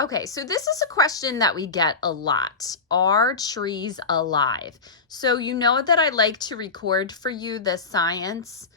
Okay, so this is a question that we get a lot. Are trees alive? So you know that I like to record for you the science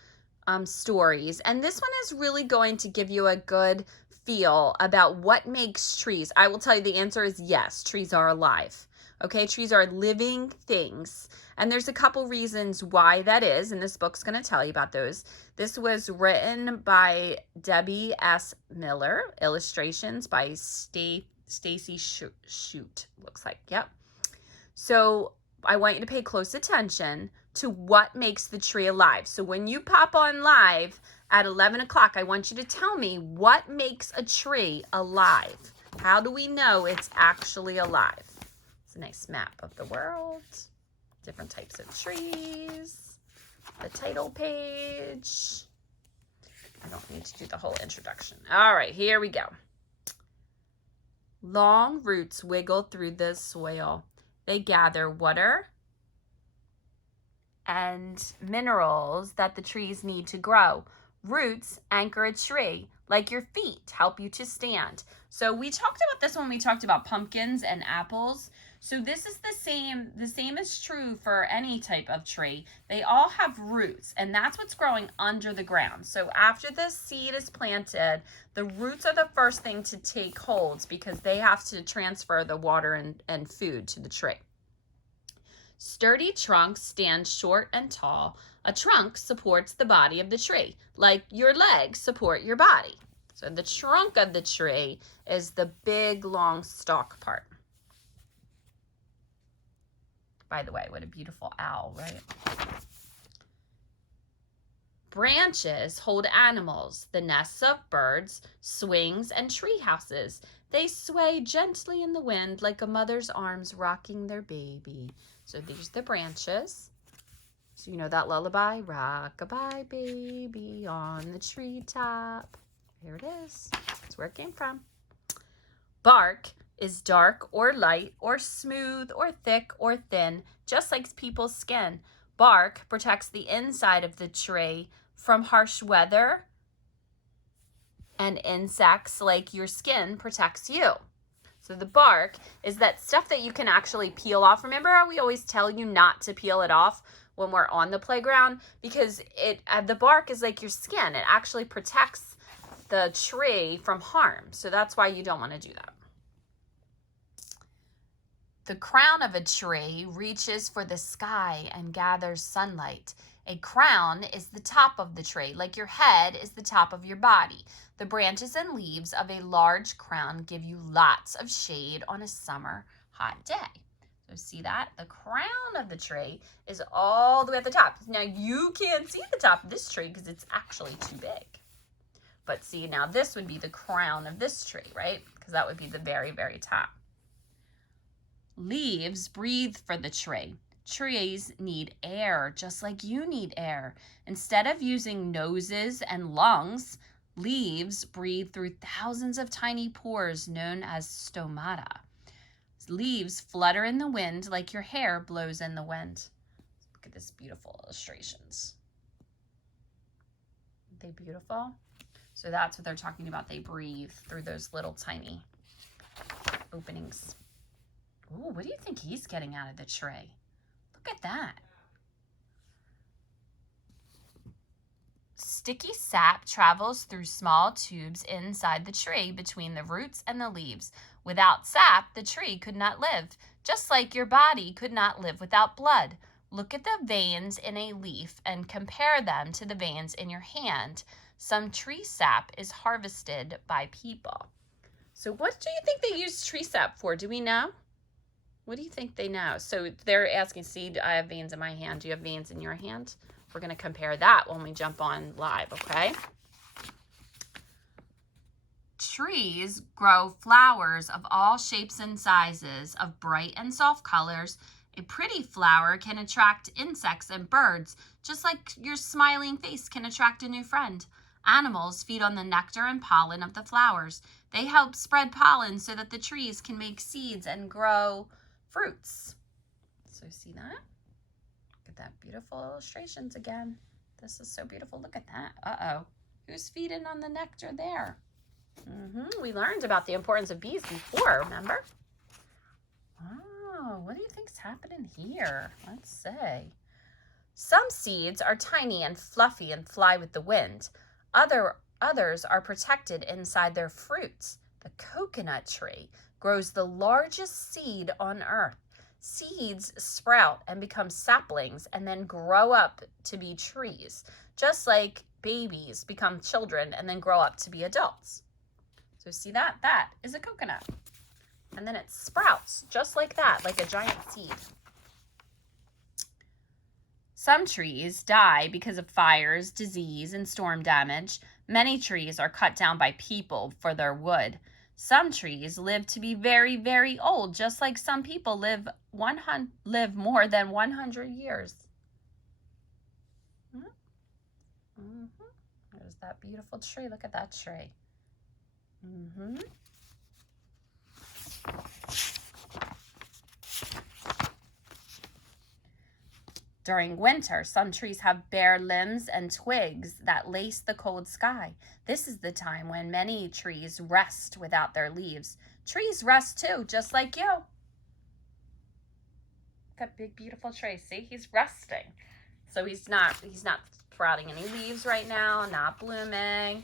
stories, and this one is really going to give you a good feel about what makes trees. I will tell you the answer is yes, trees are alive. Okay, trees are living things, and there's a couple reasons why that is, and this book's going to tell you about those. This was written by Debbie S. Miller, illustrations by Stacy Shoot, looks like. Yep. So I want you to pay close attention to what makes the tree alive. So when you pop on live at 11 o'clock, I want you to tell me what makes a tree alive. How do we know it's actually alive? It's a nice map of the world, different types of trees, the title page. I don't need to do the whole introduction. All right, here we go. Long roots wiggle through the soil. They gather water and minerals that the trees need to grow. Roots anchor a tree, like your feet help you to stand. So we talked about this when we talked about pumpkins and apples. So this is the same is true for any type of tree. They all have roots, and that's what's growing under the ground. So after the seed is planted, the roots are the first thing to take hold because they have to transfer the water and food to the tree. Sturdy trunks stand short and tall. A trunk supports the body of the tree, like your legs support your body. So the trunk of the tree is the big, long stalk part. By the way, what a beautiful owl, right? Branches hold animals, the nests of birds, swings, and tree houses. They sway gently in the wind like a mother's arms rocking their baby. So these are the branches. So you know that lullaby? Rock-a-bye baby on the treetop. Here it is. That's where it came from. Bark is dark or light or smooth or thick or thin, just like people's skin. Bark protects the inside of the tree from harsh weather and insects, like your skin protects you. So the bark is that stuff that you can actually peel off. Remember how we always tell you not to peel it off when we're on the playground? Because the bark is like your skin. It actually protects the tree from harm. So that's why you don't want to do that. The crown of a tree reaches for the sky and gathers sunlight. A crown is the top of the tree, like your head is the top of your body. The branches and leaves of a large crown give you lots of shade on a summer hot day. So see that? The crown of the tree is all the way at the top. Now you can't see the top of this tree because it's actually too big. But see, now this would be the crown of this tree, right? Because that would be the very, very top. Leaves breathe for the tree. Trees need air just like you need air. Instead of using noses and lungs, leaves breathe through thousands of tiny pores known as stomata. Leaves flutter in the wind like your hair blows in the wind. Look at this beautiful illustrations. Aren't they beautiful? So that's what they're talking about. They breathe through those little tiny openings. Ooh, what do you think he's getting out of the tray? Look at that. Sticky sap travels through small tubes inside the tree between the roots and the leaves. Without sap, the tree could not live, just like your body could not live without blood. Look at the veins in a leaf and compare them to the veins in your hand. Some tree sap is harvested by people. So what do you think they use tree sap for? Do we know? What do you think they know? So they're asking, see, I have veins in my hand. Do you have veins in your hand? We're going to compare that when we jump on live, okay? Trees grow flowers of all shapes and sizes, of bright and soft colors. A pretty flower can attract insects and birds, just like your smiling face can attract a new friend. Animals feed on the nectar and pollen of the flowers. They help spread pollen so that the trees can make seeds and grow fruits. So see that? Look at that beautiful illustrations again. This is so beautiful. Look at that. Uh-oh. Who's feeding on the nectar there? We learned about the importance of bees before, remember? Oh, what do you think's happening here? Let's see. Some seeds are tiny and fluffy and fly with the wind. Others are protected inside their fruits. The coconut tree grows the largest seed on earth. Seeds sprout and become saplings and then grow up to be trees, just like babies become children and then grow up to be adults. So see that? That is a coconut. And then it sprouts just like that, like a giant seed. Some trees die because of fires, disease, and storm damage. Many trees are cut down by people for their wood. Some trees live to be very, very old, just like some people live more than 100 years. There's that beautiful tree. Look at that tree. During winter, some trees have bare limbs and twigs that lace the cold sky. This is the time when many trees rest without their leaves. Trees rest too, just like you. That big, beautiful tree. See, he's resting. So he's not sprouting any leaves right now, not blooming.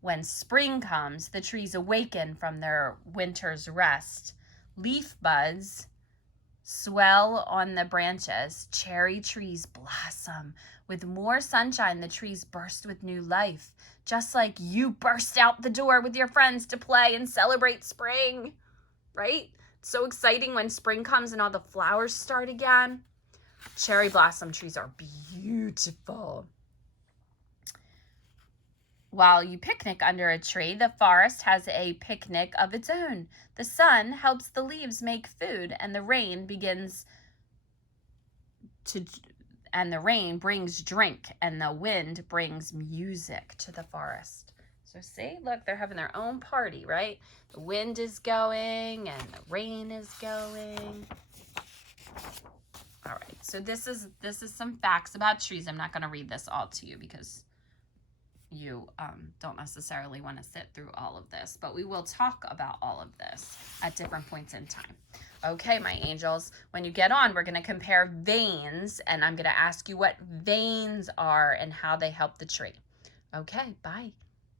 When spring comes, the trees awaken from their winter's rest. Leaf buds swell on the branches. Cherry trees blossom. With more sunshine, the trees burst with new life, just like you burst out the door with your friends to play and celebrate spring, right? It's so exciting when spring comes and all the flowers start again. Cherry blossom trees are beautiful. While you picnic under a tree, the forest has a picnic of its own. The sun helps the leaves make food, and the rain brings drink, and the wind brings music to the forest. So see, look, they're having their own party, right? The wind is going and the rain is going. All right, so this is some facts about trees. I'm not going to read this all to you because you don't necessarily want to sit through all of this, but we will talk about all of this at different points in time. Okay, my angels, when you get on, we're going to compare veins, and I'm going to ask you what veins are and how they help the tree. Okay, bye.